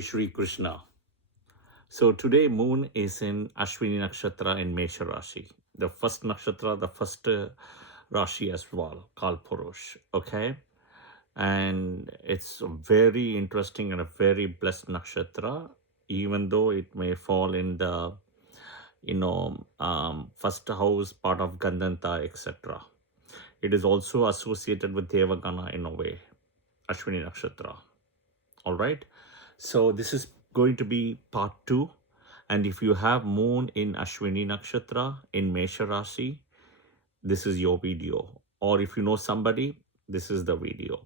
Shri Krishna. So today moon is in Ashwini Nakshatra in Mesha Rashi. The first Nakshatra, the first Rashi as well, called Purush. Okay. And it's very interesting and a very blessed Nakshatra, even though it may fall in the, first house, part of Gandanta, etc. It is also associated with Devagana in a way, Ashwini Nakshatra. All right. So this is going to be part 2. And if you have moon in Ashwini Nakshatra in Mesha Rashi, this is your video. Or if you know somebody, this is the video.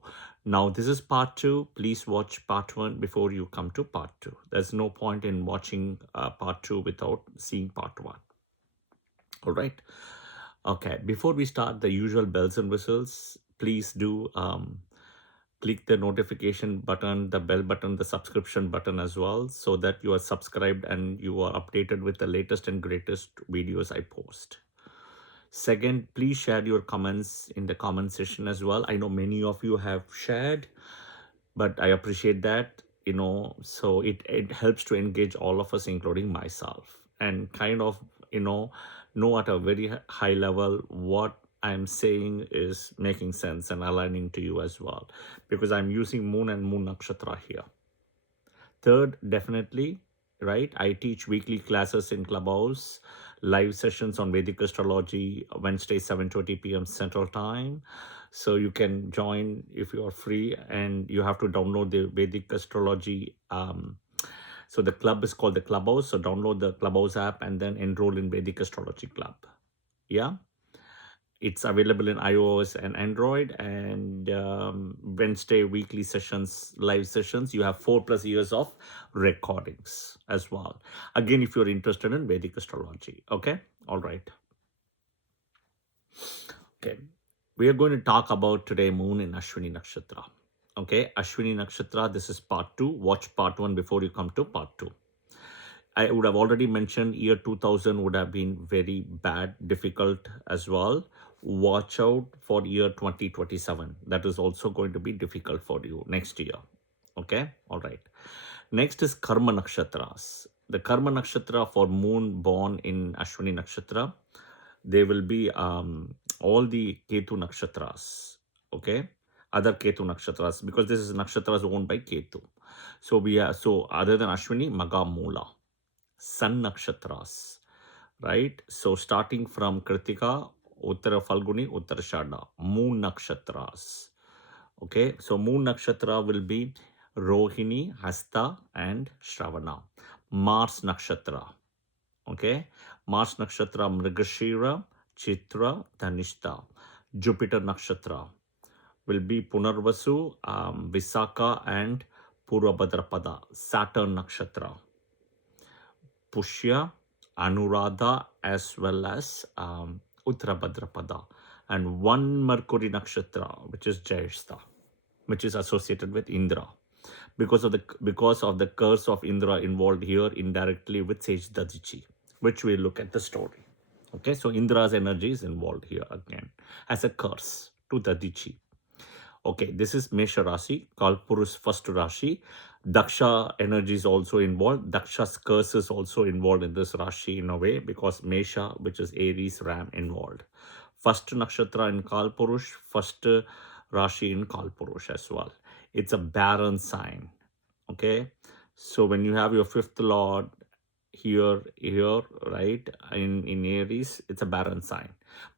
Now this is part 2. Please watch part 1 before you come to part 2. There's no point in watching part 2 without seeing part 1. All right. Okay. Before we start, the usual bells and whistles, please do click the notification button, the bell button, the subscription button as well, so that you are subscribed and you are updated with the latest and greatest videos I post. Second, please share your comments in the comment section as well. I know many of you have shared, but I appreciate that, so it helps to engage all of us, including myself, and kind of, know at a very high level what I'm saying is making sense and aligning to you as well, because I'm using moon and moon nakshatra here. Third, definitely, right? I teach weekly classes in Clubhouse, live sessions on Vedic Astrology, Wednesday, 7:20 p.m. Central Time. So you can join if you are free, and you have to download the Vedic Astrology. So the club is called the Clubhouse. So download the Clubhouse app and then enroll in Vedic Astrology Club. Yeah. It's available in iOS and Android, and Wednesday weekly sessions, live sessions. You have 4+ years of recordings as well. Again, if you're interested in Vedic astrology. Okay. All right. Okay. We are going to talk about today moon in Ashwini Nakshatra. Okay. Ashwini Nakshatra. This is part 2. Watch part 1 before you come to part 2. I would have already mentioned year 2000 would have been very bad, difficult as well. Watch out for year 2027. That is also going to be difficult for you next year. Okay. All right. Next is Karma Nakshatras. The Karma Nakshatra for moon born in Ashwini Nakshatra, they will be all the Ketu Nakshatras. Okay. Other Ketu Nakshatras, because this is Nakshatras owned by Ketu. So other than Ashwini, Maga Mula. Sun Nakshatras, right? So starting from Kritika, Uttara Falguni, Uttarashada, Moon Nakshatras. Okay, so Moon Nakshatra will be Rohini, Hasta, and Shravana. Mars Nakshatra. Okay, Mars Nakshatra, Mrigashira, Chitra, Dhanishta. Jupiter Nakshatra will be Punarvasu, Visakha, and Purvabhadrapada. Saturn Nakshatra. Pushya, Anuradha, as well as Uttarabhadrapada, and one Mercury Nakshatra, which is Jyeshta, which is associated with Indra, because of the curse of Indra involved here indirectly with Sage Dadichi, which we look at the story. Okay, so Indra's energy is involved here again as a curse to Dadichi. Okay, this is Mesha Rashi, called Purush first Rashi. Daksha energy is also involved. Daksha's curse is also involved in this Rashi in a way, because Mesha, which is Aries, Ram, involved. First Nakshatra in Kal Purush, first Rashi in Kal Purush as well. It's a barren sign. Okay, so when you have your fifth lord here, right, in Aries, it's a barren sign.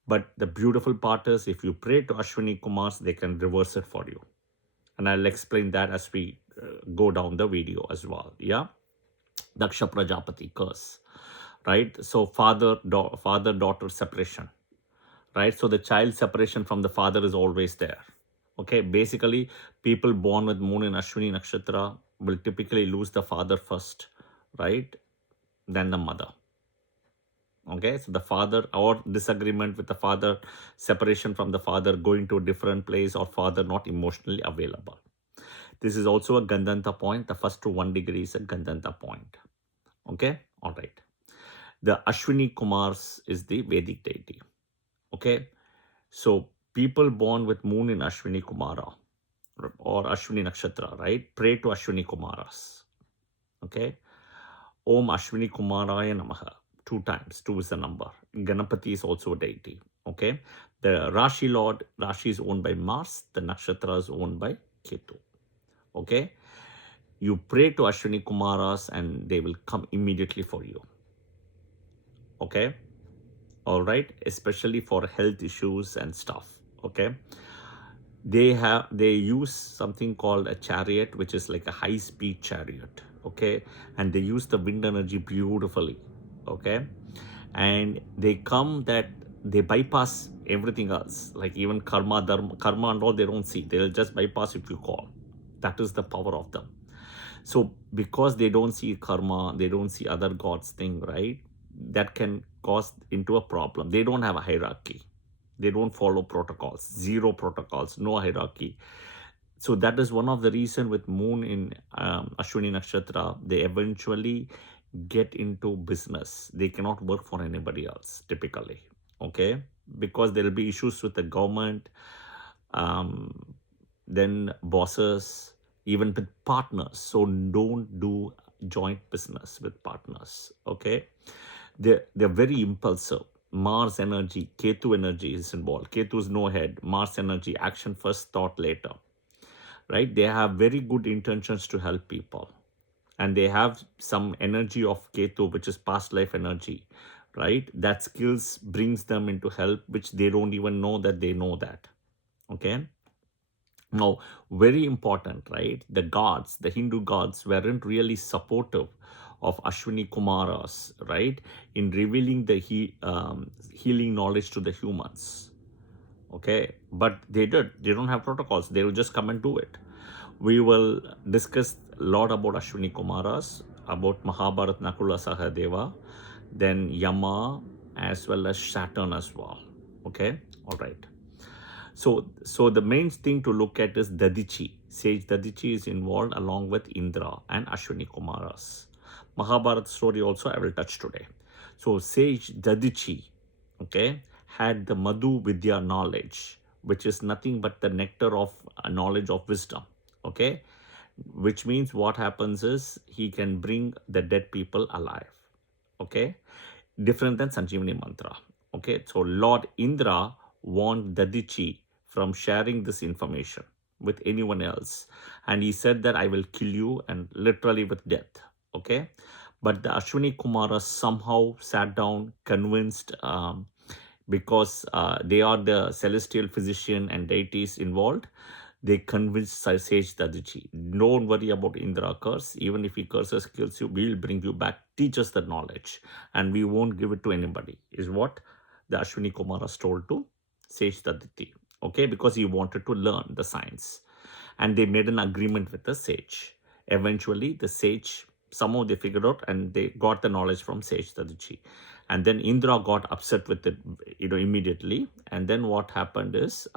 But the beautiful part is, if you pray to Ashwini Kumars, they can reverse it for you. And I'll explain that as we go down the video as well. Yeah. Daksha Prajapati curse, right? So father-daughter separation, right? So the child separation from the father is always there. Okay. Basically, people born with moon in Ashwini Nakshatra will typically lose the father first, right? Then the mother. Okay, so the father, or disagreement with the father, separation from the father, going to a different place, or father not emotionally available. This is also a Gandanta point. The first to 1 degree is a Gandanta point. Okay, all right. The Ashwini Kumars is the Vedic deity. Okay, so people born with moon in Ashwini Kumara or Ashwini Nakshatra, right, pray to Ashwini Kumaras. Okay. Om Ashwini Kumaraya Namaha. 2 times. 2 is the number. Ganapati is also a deity. Okay. The Rashi Lord, Rashi is owned by Mars. The Nakshatra is owned by Ketu. Okay. You pray to Ashwini Kumaras and they will come immediately for you. Okay. All right. Especially for health issues and stuff. Okay. They use something called a chariot, which is like a high speed chariot. Okay. And they use the wind energy beautifully. Okay. And they come that they bypass everything else, like even karma, dharma, karma and all, they don't see. They'll just bypass if you call. That is the power of them. So because they don't see karma, they don't see other gods thing, right? That can cause into a problem. They don't have a hierarchy. They don't follow protocols, zero protocols, no hierarchy. So that is one of the reason with moon in Ashwini Nakshatra, they eventually get into business. They cannot work for anybody else typically, okay? Because there will be issues with the government, then bosses, even with partners. So don't do joint business with partners, okay? They're very impulsive. Mars energy, Ketu energy is involved. Ketu is no head. Mars energy, action first, thought later. Right? They have very good intentions to help people. And they have some energy of Ketu, which is past life energy. Right? That skills brings them into help, which they don't even know that they know that. Okay? Now, very important, right? The gods, the Hindu gods, weren't really supportive of Ashwini Kumaras, right? In revealing the healing knowledge to the humans. Okay, but they did. They don't have protocols. They will just come and do it. We will discuss a lot about Ashwini Kumaras, about Mahabharat Nakula Sahadeva, then Yama, as well as Saturn as well. Okay, all right. So the main thing to look at is Dadichi. Sage Dadichi is involved along with Indra and Ashwini Kumaras. Mahabharata story also I will touch today. So Sage Dadichi, okay, had the Madhu Vidya knowledge, which is nothing but the nectar of knowledge of wisdom, okay, which means what happens is he can bring the dead people alive, okay, different than Sanjeevani mantra. Okay, so Lord Indra warned Dadichi from sharing this information with anyone else, and he said that I will kill you, and literally with death. Okay, but the Ashwini Kumara somehow sat down, convinced, because they are the celestial physician and deities involved. They convinced Sage Dadichi, don't worry about Indra curse. Even if he curses, kills you, we will bring you back. Teach us the knowledge and we won't give it to anybody, is what the Ashwini Kumaras told to Sage Dadichi. Okay, because he wanted to learn the science. And they made an agreement with the sage. Eventually, the sage, somehow they figured out and they got the knowledge from Sage Dadichi. And then Indra got upset with it, immediately. And then what happened is,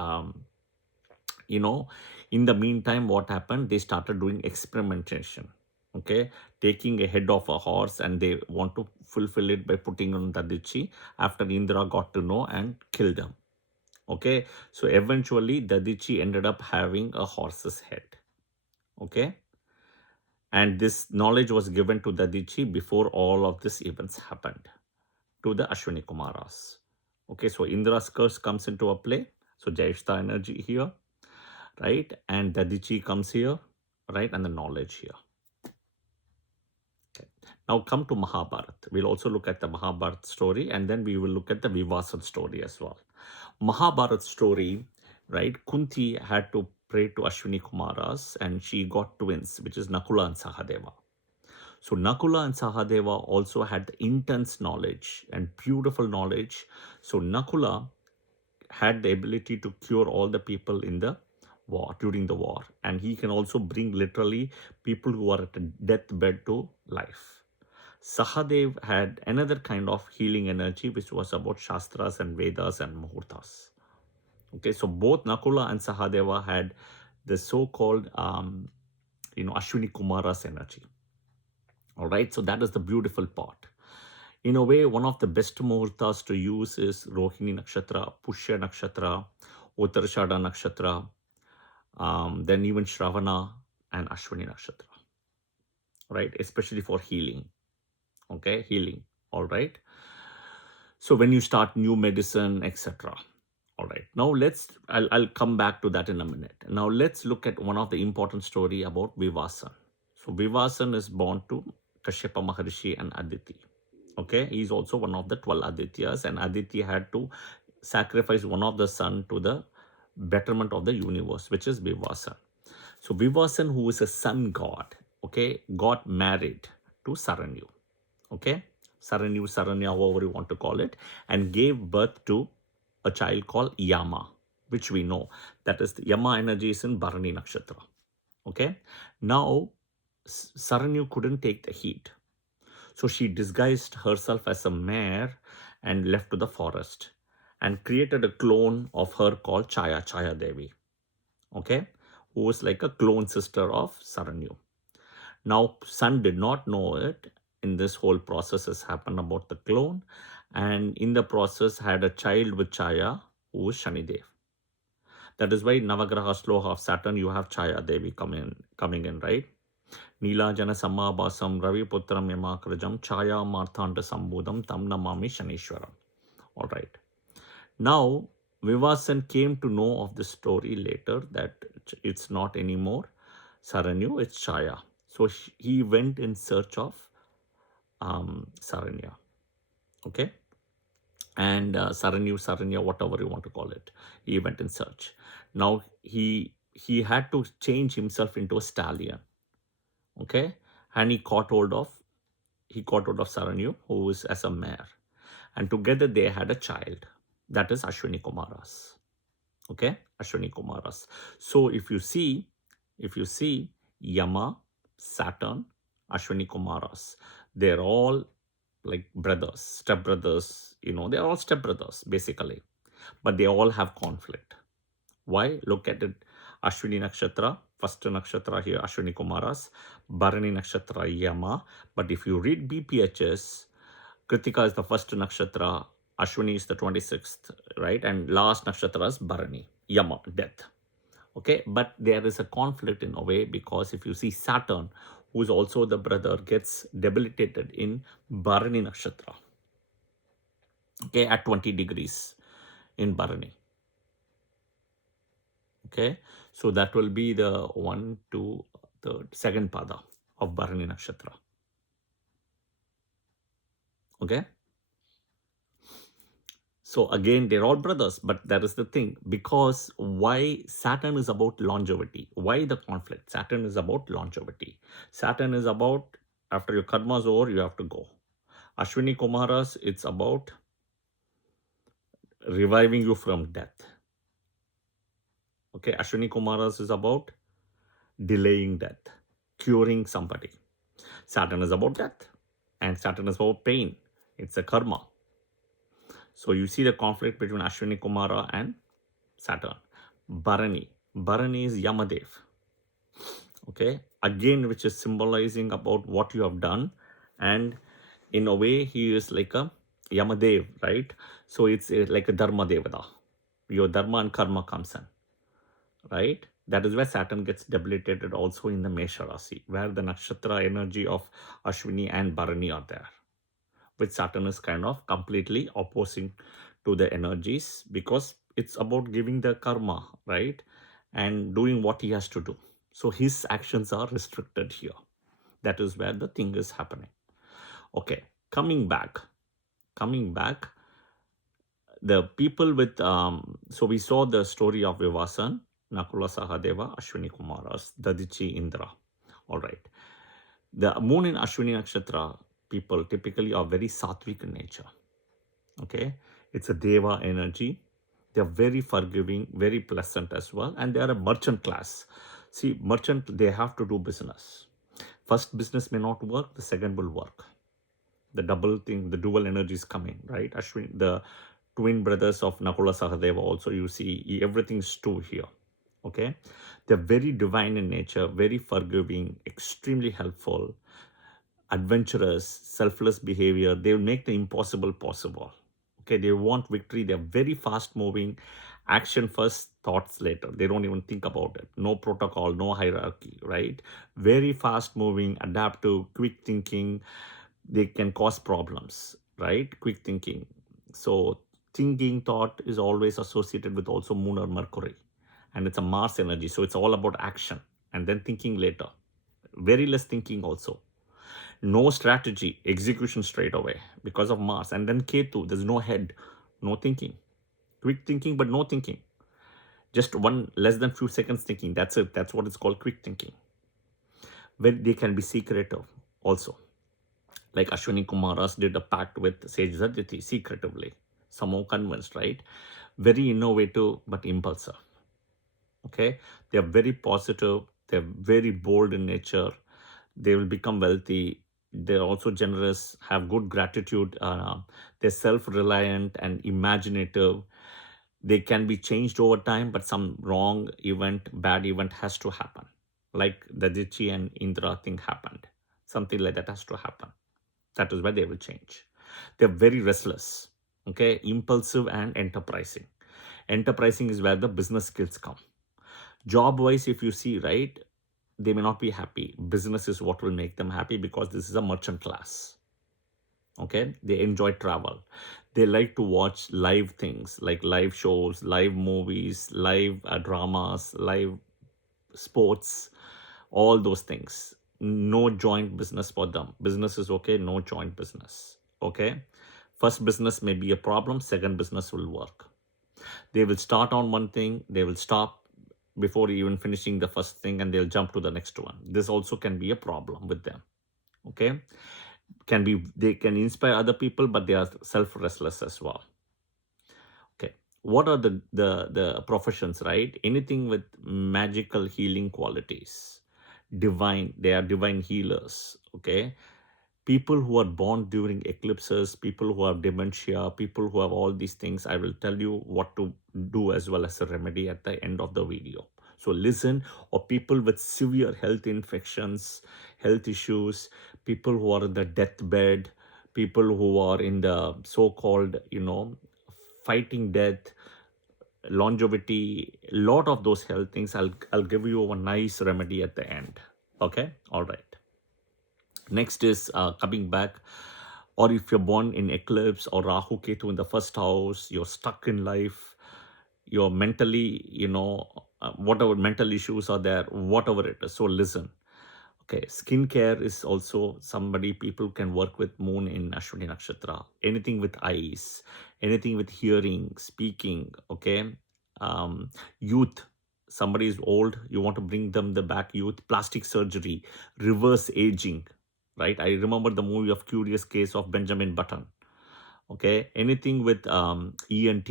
in the meantime, what happened, they started doing experimentation, okay, taking a head of a horse, and they want to fulfill it by putting on Dadichi after Indra got to know and killed them. Okay, so eventually Dadichi ended up having a horse's head. Okay, and this knowledge was given to Dadichi before all of these events happened to the Ashwini Kumaras. Okay, so Indra's curse comes into a play. So Jyeshta energy here, right? And Dadichi comes here, right? And the knowledge here. Okay. Now come to Mahabharata. We'll also look at the Mahabharata story, and then we will look at the Vivasan story as well. Mahabharata story, right? Kunti had to pray to Ashwini Kumaras, and she got twins, which is Nakula and Sahadeva. So Nakula and Sahadeva also had intense knowledge and beautiful knowledge. So Nakula had the ability to cure all the people in the war, during the war, and he can also bring literally people who are at a deathbed to life. Sahadev had another kind of healing energy, which was about Shastras and Vedas and Muhurtas. Okay, so both Nakula and Sahadeva had the so-called, Ashwini Kumaras energy. All right, so that is the beautiful part. In a way, one of the best muhurtas to use is Rohini Nakshatra, Pushya Nakshatra, Uttarashada Nakshatra, then even Shravana and Ashwini Nakshatra. right? Especially for healing, okay? Healing, all right? So when you start new medicine, etc. All right. Now I'll come back to that in a minute. Now let's look at one of the important story about Vivasan. So Vivasan is born to Kashyapa Maharishi and Aditi. Okay. He's also one of the 12 Adityas, and Aditi had to sacrifice one of the son to the betterment of the universe, which is Vivasan. So Vivasan, who is a sun god, okay, got married to Saranyu. Okay, Saranyu, Saranya, however you want to call it, and gave birth to a child called Yama, which we know that is the Yama energy is in Bharani Nakshatra. Okay, now Saranyu couldn't take the heat, so she disguised herself as a mare and left to the forest and created a clone of her called Chaya Devi. Okay, who was like a clone sister of Saranyu. Now, Sun did not know it. In this whole process has happened about the clone, and in the process had a child with Chaya, who is Shanidev. That is why Navagraha Sloka of Saturn, you have Chaya Devi coming in, right? Neelajana Samabhasam Ravi Putram Yamakrajam Chaya Marthanda Sambudam Tam Namami Shanishwaram. All right. Now, Vivasan came to know of the story later that it's not anymore Saranyu, it's Chaya. So he went in search of Saranya. Okay. And Saranya, whatever you want to call it, he went in search. Now he had to change himself into a stallion. Okay. And he caught hold of Saranyu, who is as a mare. And together they had a child. That is Ashwini Kumaras. Okay, Ashwini Kumaras. So if you see Yama, Saturn, Ashwini Kumaras, they're all like brothers, step brothers, they're all step brothers basically, but they all have conflict. Why? Look at it. Ashwini Nakshatra, first Nakshatra here, Ashwini Kumaras, Bharani Nakshatra, Yama. But if you read BPHS, Kritika is the first Nakshatra, Ashwini is the 26th, right? And last Nakshatra is Bharani, Yama, death. Okay, but there is a conflict in a way, because if you see Saturn, who is also the brother, gets debilitated in Bharani Nakshatra, okay, at 20 degrees in Bharani. Okay, so that will be the second pada of Bharani Nakshatra. Okay. So again, they're all brothers, but that is the thing. Because why Saturn is about longevity? Why the conflict? Saturn is about longevity. Saturn is about, after your karma is over, you have to go. Ashwini Kumaras, it's about reviving you from death. Okay, Ashwini Kumaras is about delaying death, curing somebody. Saturn is about death, and Saturn is about pain. It's a karma. So you see the conflict between Ashwini Kumara and Saturn. Bharani is Yamadev. Okay, again, which is symbolizing about what you have done, and in a way he is like a Yamadev, right? So it's like a Dharma Devada. Your Dharma and Karma comes in, right? That is where Saturn gets debilitated also in the Mesha Rasi, where the Nakshatra energy of Ashwini and Bharani are there, which Saturn is kind of completely opposing to the energies, because it's about giving the karma, right? And doing what he has to do. So his actions are restricted here. That is where the thing is happening. Okay, coming back, the people with, so we saw the story of Vivasan, Nakula Sahadeva, Ashwini Kumaras, Dadichi Indra. All right. The moon in Ashwini Nakshatra people typically are very sattvic in nature. Okay, it's a Deva energy. They're very forgiving, very pleasant as well, and they are a merchant class. See, merchant, they have to do business. First business may not work, the second will work. The double thing, the dual energy is coming, right? Ashwin, the twin brothers of Nakula Sahadeva also, you see everything's two here. Okay, they're very divine in nature, very forgiving, extremely helpful, adventurous, selfless behavior. They will make the impossible possible. Okay, they want victory. They're very fast moving, Action first, thoughts later. They don't even think about it. No protocol, no hierarchy, right? Very fast moving, adaptive, quick thinking. They can cause problems, right? Quick thinking. So thinking thought is always associated with also Moon or Mercury, and it's a Mars energy. So it's all about action and then thinking later. Very less thinking also. No strategy, execution straight away because of Mars. And then Ketu, there's no head, no thinking. Quick thinking, but no thinking. Just one less than few seconds thinking. That's it. That's what it's called, quick thinking. Where they can be secretive also. Like Ashwini Kumaras did a pact with Sage Sajati secretively, somehow convinced, right? Very innovative but impulsive. Okay, they are very positive. They're very bold in nature. They will become wealthy. They're also generous, have good gratitude. They're self-reliant and imaginative. They can be changed over time, but some wrong event, bad event has to happen. Like the Dichi and Indra thing happened. Something like that has to happen. That is why they will change. They're very restless, okay, impulsive and enterprising. Enterprising is where the business skills come. Job wise, if you see, right, they may not be happy. Business is what will make them happy because this is a merchant class. Okay, they enjoy travel. They like to watch live things like live shows, live movies, live dramas, live sports, all those things. No joint business for them. Business is okay, no joint business. Okay, first business may be a problem, second business will work. They will start on one thing, they will stop before even finishing the first thing, and they'll jump to the next one. This also can be a problem with them. Okay, can be, they can inspire other people, but they are self restless as well. Okay, what are the professions, right? Anything with magical healing qualities, divine, they are divine healers. Okay, people who are born during eclipses, people who have dementia, people who have all these things, I will tell you what to do as well as a remedy at the end of the video. So listen. Or people with severe health infections, health issues, people who are in the deathbed, people who are in the so-called, fighting death, longevity, lot of those health things. I'll give you a nice remedy at the end. Okay, all right. Next is coming back, or if you're born in eclipse or Rahu Ketu in the first house, you're stuck in life, you're mentally, whatever mental issues are there, whatever it is. So listen. Okay, skincare is also somebody, people can work with Moon in Ashwini Nakshatra. Anything with eyes, anything with hearing, speaking, okay? Youth, somebody is old, you want to bring them the back youth, plastic surgery, reverse aging, right? I remember the movie of Curious Case of Benjamin Button. Okay, anything with ENT,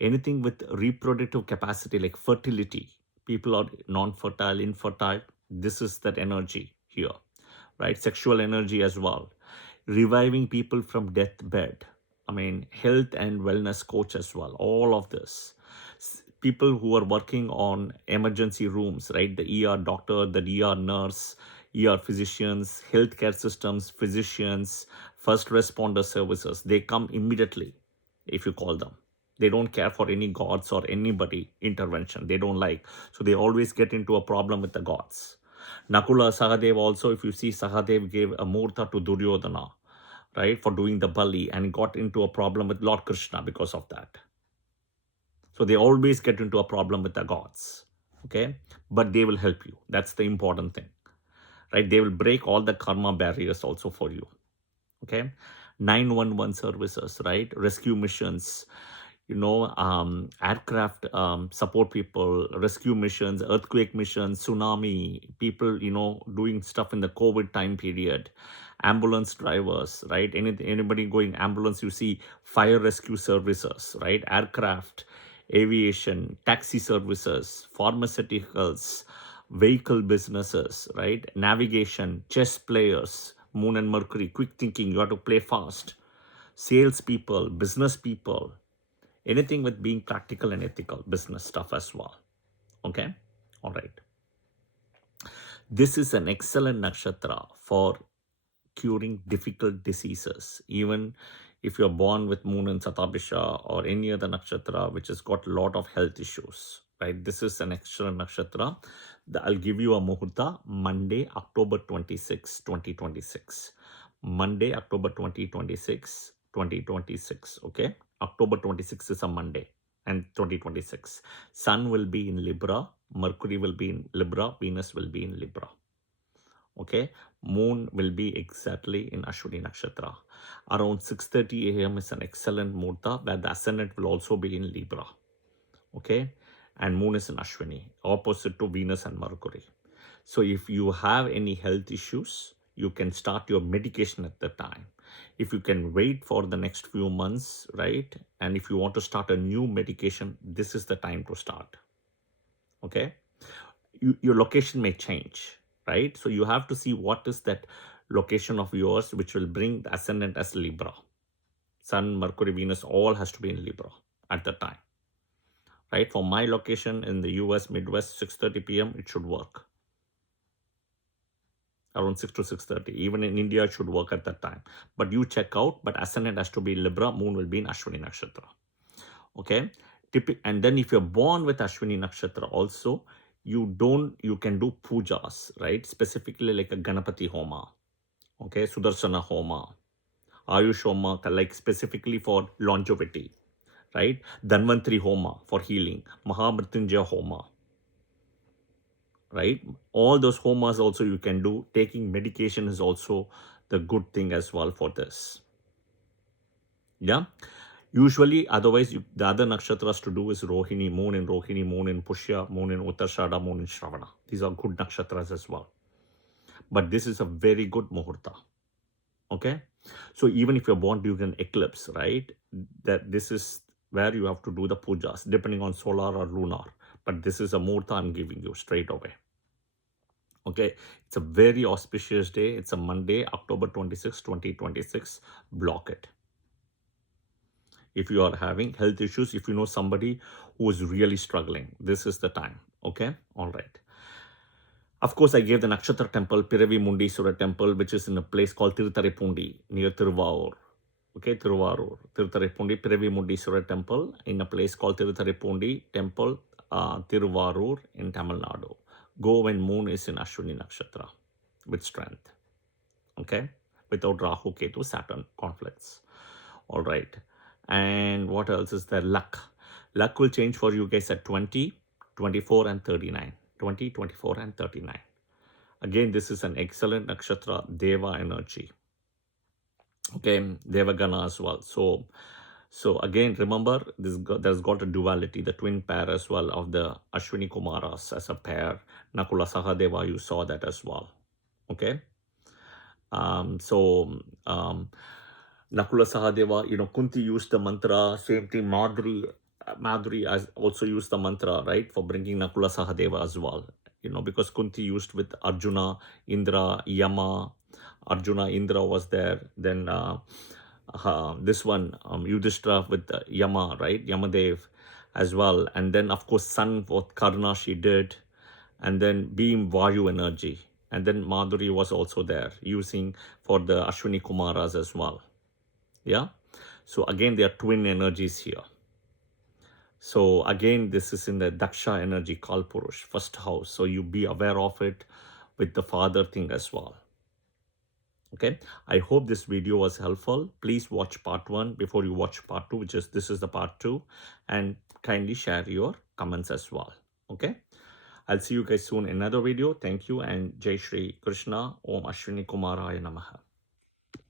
anything with reproductive capacity like fertility. People are non-fertile, infertile. This is that energy here, right? Sexual energy as well. Reviving people from deathbed. I mean, health and wellness coach as well. All of this. People who are working on emergency rooms, right? The ER doctor, the ER nurse, ER physicians, healthcare systems, physicians, first responder services. They come immediately if you call them. They don't care for any gods or anybody intervention. They don't like. So they always get into a problem with the gods. Nakula Sahadev also, if you see, Sahadev gave a murta to Duryodhana, right, for doing the bali, and got into a problem with Lord Krishna because of that. So they always get into a problem with the gods. Okay, but they will help you. That's the important thing, right? They will break all the karma barriers also for you. Okay, 911 services, right? Rescue missions, aircraft support people, rescue missions, earthquake missions, tsunami, people, doing stuff in the COVID time period, ambulance drivers, right? Anybody going ambulance, you see fire rescue services, right? Aircraft, aviation, taxi services, pharmaceuticals, vehicle businesses, right? Navigation, chess players, Moon and Mercury, quick thinking, you have to play fast. Salespeople, business people, anything with being practical and ethical, business stuff as well. Okay, all right. This is an excellent nakshatra for curing difficult diseases. Even If you're born with moon in Satabisha or any other nakshatra which has got a lot of health issues, right? This is an extra nakshatra. I'll give you a muhurta Monday, October 26, 2026. Monday, October 2026. Okay? October 26 is a Monday and 2026. Sun will be in Libra, Mercury will be in Libra, Venus will be in Libra. Okay, moon will be exactly in Ashwini Nakshatra. Around 6:30 a.m. is an excellent muhurta where the ascendant will also be in Libra. Okay, and moon is in Ashwini, opposite to Venus and Mercury. So if you have any health issues, you can start your medication at the time. If you can wait for the next few months, right? And if you want to start a new medication, this is the time to start. Okay, your location may change, right? So you have to see what is that location of yours which will bring the ascendant as Libra. Sun, Mercury, Venus, all has to be in Libra at the time, right? For my location in the US Midwest, 6:30 p.m. it should work. Around 6 to 6:30. Even in India, it should work at that time. But you check out, but ascendant has to be Libra, moon will be in Ashwini Nakshatra. Okay? And then if you're born with Ashwini Nakshatra also, you can do pujas, right? Specifically like a Ganapati Homa, okay? Sudarshana Homa, Ayush Homa, like specifically for longevity, right? Dhanvantri Homa for healing, Mahamrityunjaya Homa, right? All those homas also you can do. Taking medication is also the good thing as well for this. Yeah. Usually, otherwise, the other nakshatras to do is Rohini, moon in Rohini, moon in Pushya, moon in Uttarshada, moon in Shravana. These are good nakshatras as well. But this is a very good muhurta. Okay. So even if you're born during an eclipse, right, that this is where you have to do the pujas, depending on solar or lunar. But this is a muhurta I'm giving you straight away. Okay, it's a very auspicious day. It's a Monday, October 26, 2026. Block it. If you are having health issues, if you know somebody who is really struggling, this is the time. Okay, all right. Of course, I gave the Nakshatra temple, Piravi Mundiswara temple, which is in a place called Tirutharepundi near Tiruvarur. Okay, Tiruvarur, Tirutharepundi, Piravi Mundiswara temple in a place called Tirutharepundi temple, Tiruvarur in Tamil Nadu. Go when moon is in Ashwini Nakshatra with strength. Okay, without Rahu, Ketu, Saturn conflicts. All right. And what else is there? Luck. Luck will change for you guys at 20, 24, and 39. 20, 24, and 39. Again, this is an excellent nakshatra, Deva energy. Okay, Devagana as well. So again, remember, there's got a duality, the twin pair as well of the Ashwini Kumaras as a pair. Nakula Sahadeva, you saw that as well. Okay. Nakula Sahadeva, Kunti used the mantra, same thing, Madhuri has also used the mantra, right, for bringing Nakula Sahadeva as well, because Kunti used with Arjuna, Indra, Yama. Arjuna, Indra was there. Then this one, Yudhishthira with Yama, right, Yamadev as well. And then, of course, Sun for Karna she did. And then Beam Vayu energy. And then Madhuri was also there using for the Ashwini Kumaras as well. Yeah. So again, there are twin energies here. So again, this is in the Daksha energy, Kalpurush, first house. So you be aware of it with the father thing as well. Okay. I hope this video was helpful. Please watch part 1 before you watch part 2, this is the part 2. And kindly share your comments as well. Okay. I'll see you guys soon in another video. Thank you and Jai Shri Krishna. Om Ashwini Kumaraya Namaha.